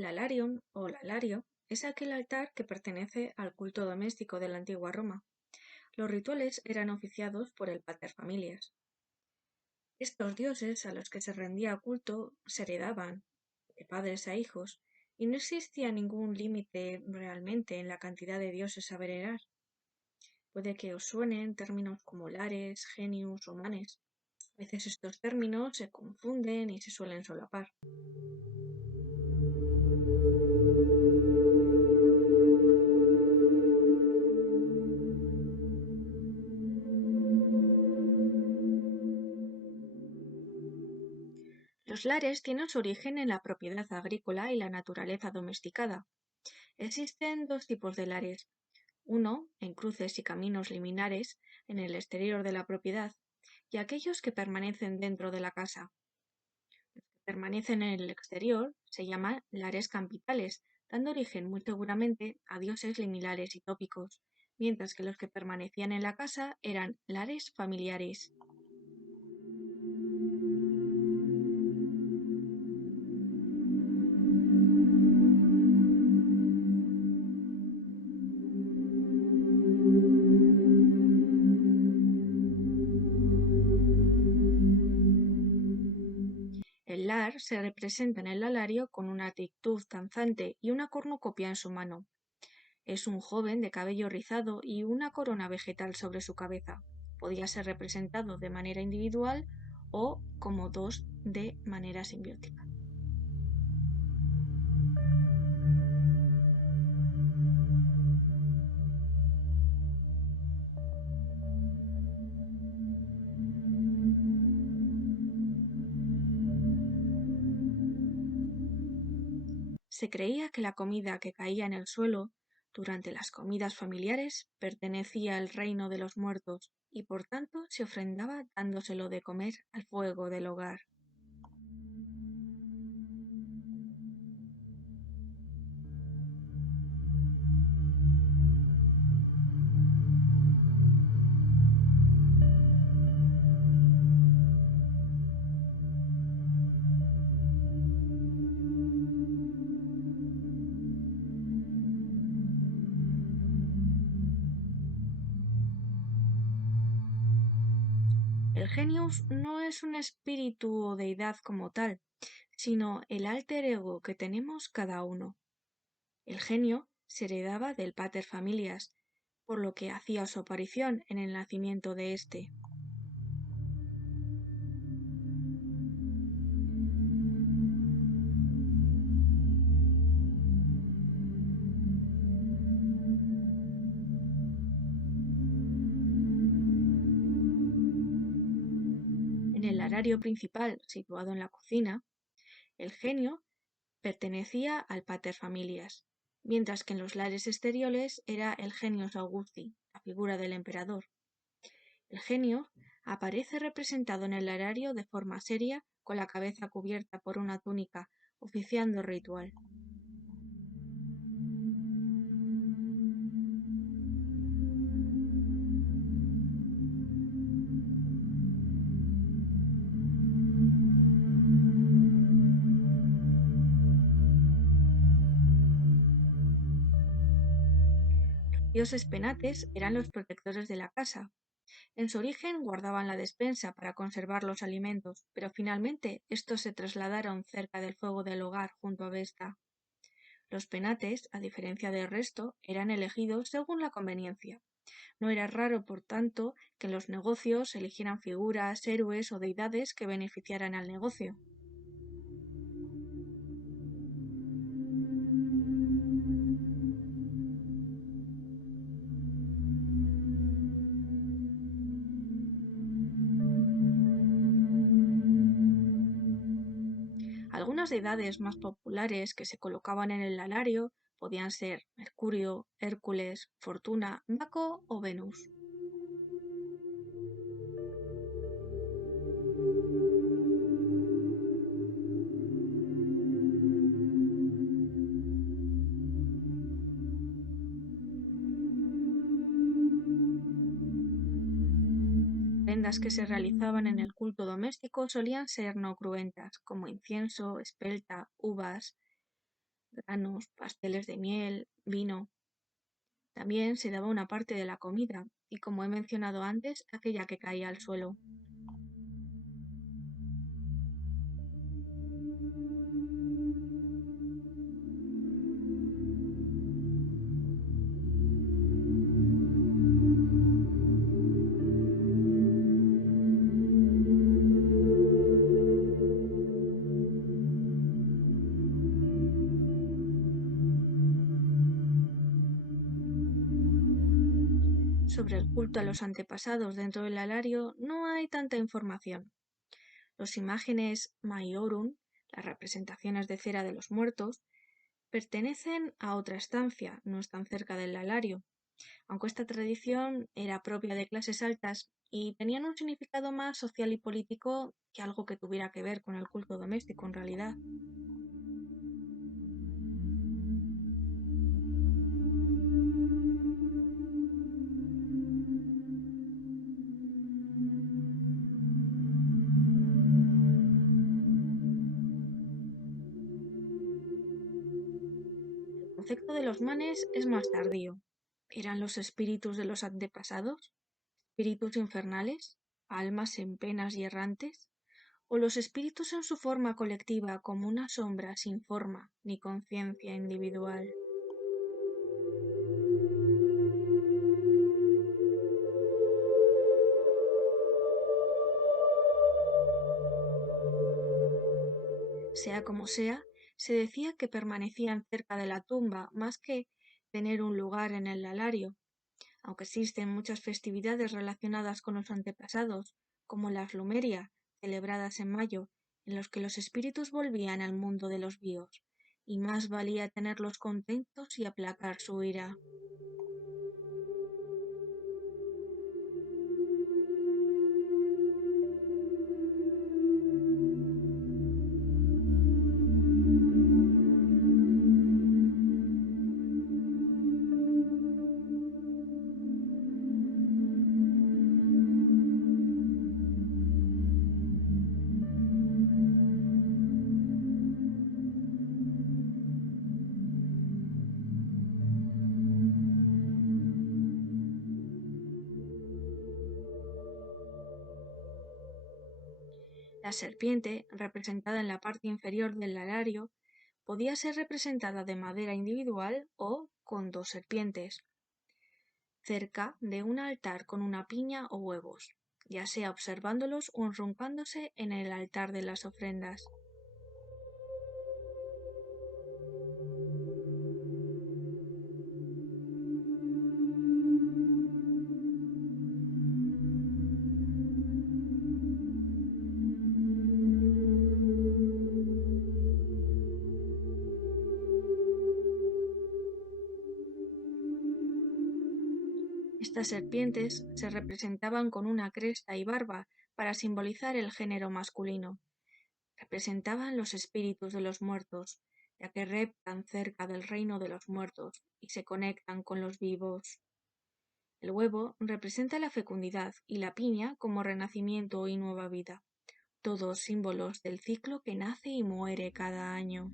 El lalarium o lalario es aquel altar que pertenece al culto doméstico de la antigua Roma. Los rituales eran oficiados por el paterfamilias. Estos dioses a los que se rendía culto se heredaban de padres a hijos y no existía ningún límite realmente en la cantidad de dioses a venerar. Puede que os suenen términos como lares, genius o manes. A veces estos términos se confunden y se suelen solapar. Los lares tienen su origen en la propiedad agrícola y la naturaleza domesticada. Existen dos tipos de lares. Uno, en cruces y caminos liminares en el exterior de la propiedad, y aquellos que permanecen dentro de la casa. Los que permanecen en el exterior se llaman lares campitales, dando origen muy seguramente a dioses liminares y tópicos, mientras que los que permanecían en la casa eran lares familiares. El lar se representa en el lalario con una actitud danzante y una cornucopia en su mano. Es un joven de cabello rizado y una corona vegetal sobre su cabeza. Podía ser representado de manera individual o como dos de manera simbiótica. Se creía que la comida que caía en el suelo durante las comidas familiares pertenecía al reino de los muertos y por tanto se ofrendaba dándoselo de comer al fuego del hogar. El genius no es un espíritu o deidad como tal, sino el alter ego que tenemos cada uno. El genio se heredaba del pater familias, por lo que hacía su aparición en el nacimiento de éste. En el arario principal, situado en la cocina, el genio pertenecía al pater familias, mientras que en los lares exteriores era el genius augusti, la figura del emperador. El genio aparece representado en el arario de forma seria, con la cabeza cubierta por una túnica, oficiando ritual. Los dioses penates eran los protectores de la casa. En su origen guardaban la despensa para conservar los alimentos, pero finalmente estos se trasladaron cerca del fuego del hogar junto a Vesta. Los penates, a diferencia del resto, eran elegidos según la conveniencia. No era raro, por tanto, que en los negocios se eligieran figuras, héroes o deidades que beneficiaran al negocio. Algunas deidades más populares que se colocaban en el alario podían ser Mercurio, Hércules, Fortuna, Baco o Venus. Prendas que se realizaban en el culto doméstico solían ser no cruentas, como incienso, espelta, uvas. granos, pasteles de miel, vino. También se daba una parte de la comida y, como he mencionado antes, aquella que caía al suelo. Sobre el culto a los antepasados dentro del alario no hay tanta información. Las imágenes Maiorum, las representaciones de cera de los muertos, pertenecen a otra estancia, no están cerca del alario, aunque esta tradición era propia de clases altas y tenían un significado más social y político que algo que tuviera que ver con el culto doméstico en realidad. El concepto de los manes es más tardío. ¿Eran los espíritus de los antepasados? ¿Espíritus infernales? ¿Almas en penas y errantes? ¿O los espíritus en su forma colectiva como una sombra sin forma ni conciencia individual? Sea como sea, se decía que permanecían cerca de la tumba más que tener un lugar en el lalario, aunque existen muchas festividades relacionadas con los antepasados, como las Lumeria, celebradas en mayo, en los que los espíritus volvían al mundo de los vivos, y más valía tenerlos contentos y aplacar su ira. La serpiente, representada en la parte inferior del lalario, podía ser representada de madera individual o con dos serpientes, cerca de un altar con una piña o huevos, ya sea observándolos o enroncándose en el altar de las ofrendas. Estas serpientes se representaban con una cresta y barba para simbolizar el género masculino. Representaban los espíritus de los muertos, ya que reptan cerca del reino de los muertos y se conectan con los vivos. El huevo representa la fecundidad y la piña como renacimiento y nueva vida, todos símbolos del ciclo que nace y muere cada año.